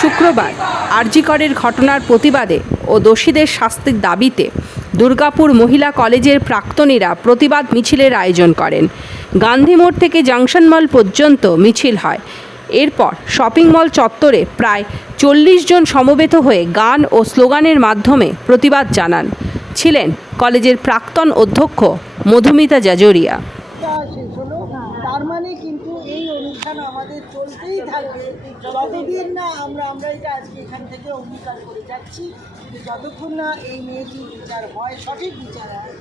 শুক্রবার আরজিকরের ঘটনার প্রতিবাদে ও দোষীদের শাস্তির দাবিতে দুর্গাপুর মহিলা কলেজের প্রাক্তনীরা প্রতিবাদ মিছিলের আয়োজন করেন। গান্ধী মোড় থেকে জাংশন মল পর্যন্ত মিছিল হয়। এরপর শপিং মল চত্বরে প্রায় চল্লিশ জন সমবেত হয়ে গান ও স্লোগানের মাধ্যমে প্রতিবাদ জানান। ছিলেন কলেজের প্রাক্তন অধ্যক্ষ মধুমিতা জাজরিয়া। তার মানে কিন্তু অনুষ্ঠান আমাদের চলতেই থাকবে। যতদিন না আমরা আমরা এটা আজকে এখান থেকে অঙ্গীকার করে যাচ্ছি যতক্ষণ না এই মেয়েটির বিচার হয়, সঠিক বিচার হয়,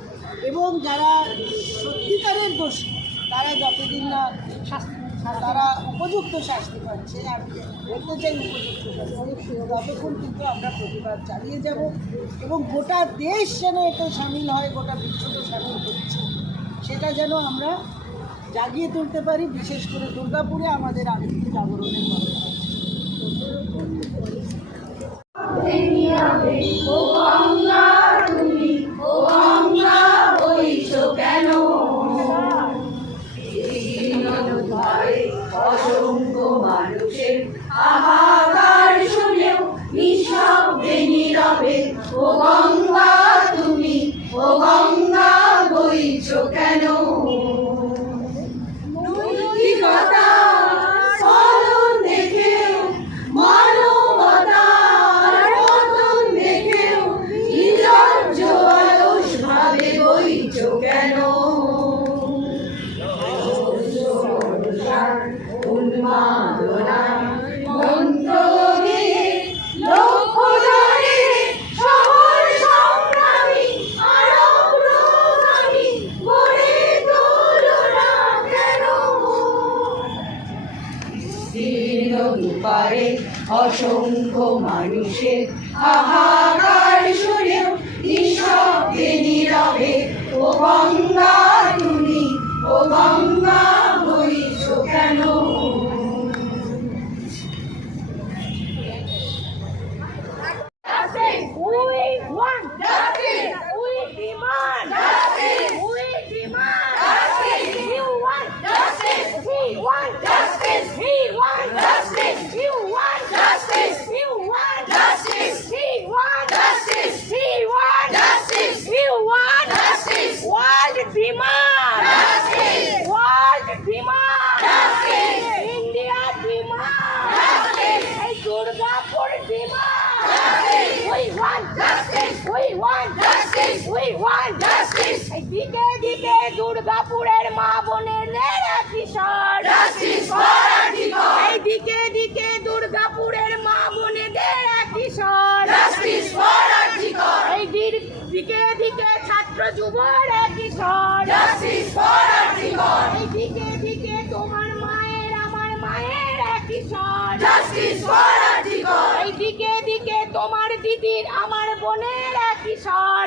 এবং যারা সত্যিকারের দোষী, তারা যতদিন না শাস্তি, তারা উপযুক্ত শাস্তি পাচ্ছে, আমি বলতে চাই উপযুক্ত শাস্তি। ততক্ষণ কিন্তু আমরা প্রতিবাদ চালিয়ে যাব, এবং গোটা দেশ যেন এতে সামিল হয়, গোটা বিশ্ব তো সামিল হচ্ছে, সেটা যেন আমরা জাগিয়ে তুলতে পারি, বিশেষ করে দুর্গাপুরে আমাদের আরেকটি জাগরণের অসংখ্য মানুষের ও গঙ্গা তুমি, ও গঙ্গা বইছ দুপারে অসংখ্য মানুষের হাহাকার শুনেও নিঃশব্দে নীরবে ও গঙ্গা তুমি ও গঙ্গা বইছ কেন Justice! We want justice! We demand justice! We demand justice! You want justice! We want justice! We want justice! You want justice! You want justice! We want justice! We want justice! You want justice! World demand justice! World demand justice! India demand justice! Hey, Durgapur demand justice. We want justice! We want justice! We want justice! এই দিকে দিকে দুর্গাপুরের মা বোনেদের কিশোর Justice for Antigone! এই দিকে দিকে দুর্গাপুরের মা বোনেদের কিশোর Justice for Antigone! এই দির- দিকে দিকে ছাত্র যুবর কিশোর! এই দিকে দিকে তোমার মায়ের আমার মায়ের কিশোর! এই দিকে দিকে তোমার দিদির আমার বোনের কিশোর